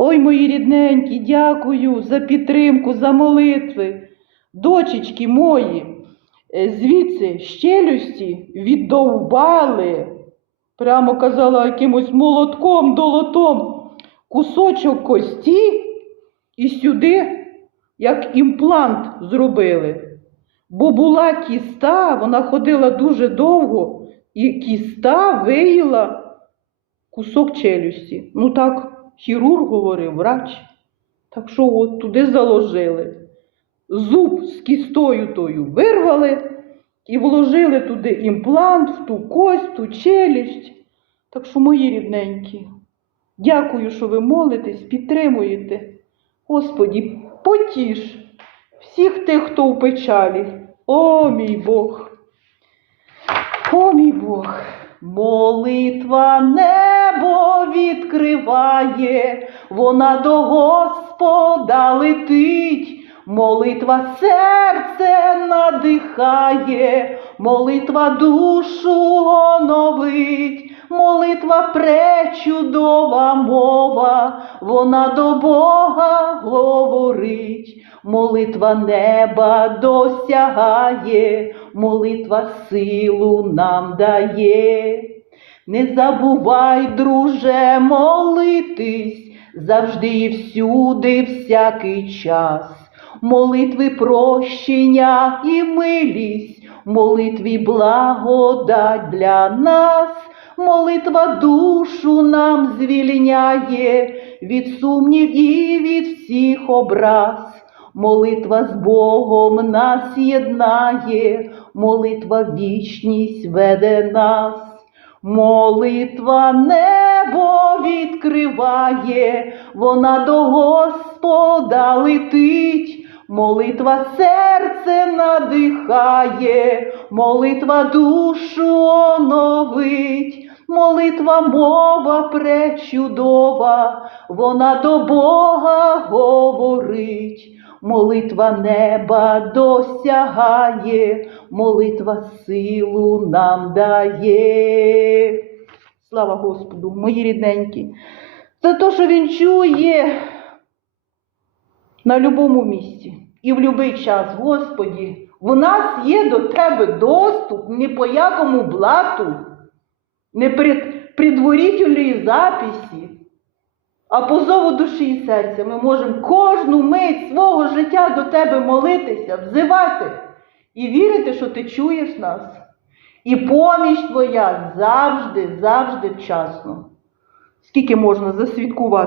Ой, мої рідненькі, дякую за підтримку, за молитви. Дочечки мої, е, звідси щелюсті віддовбали, прямо казала якимось молотком, долотом, кусочок кості і сюди, як імплант зробили. Бо була кіста, вона ходила дуже довго, і кіста виїла кусок челюсті. Ну так хірург говорив, врач. Так що от туди заложили. Зуб з кістою тою вирвали і вложили туди імплант, в ту кость, в ту челюсть. Так що, мої рідненькі, дякую, що ви молитесь, підтримуєте. Господі, потіш всіх тих, хто у печалі. О, мій Бог. О, мій Бог. Молитва небо відкриває, вона до Господа летить. Молитва серце надихає, молитва душу оновить, молитва пречудова мова, вона до Бога говорить, молитва неба досягає, молитва силу нам дає. Не забувай, друже, молитись завжди і всюди, всякий час. Молитви прощення і милість, молитві благодать для нас, молитва душу нам звільняє від сумнів і від всіх образ. Молитва з Богом нас єднає, молитва вічність веде нас. Молитва небо відкриває, вона до Господа летить, молитва серце надихає, молитва душу оновить, молитва мова пречудова, вона до Бога говорить. Молитва неба досягає, молитва силу нам дає. Слава Господу, мої рідненькі, за те, що Він чує на будь-якому місці і в будь-який час, Господі, в нас є до Тебе доступ ні по якому блату, не при предварительній записі. А по зову душі і серця ми можемо кожну мить свого життя до тебе молитися, взивати і вірити, що ти чуєш нас. І поміч твоя завжди, завжди вчасно. Скільки можна засвідкувати?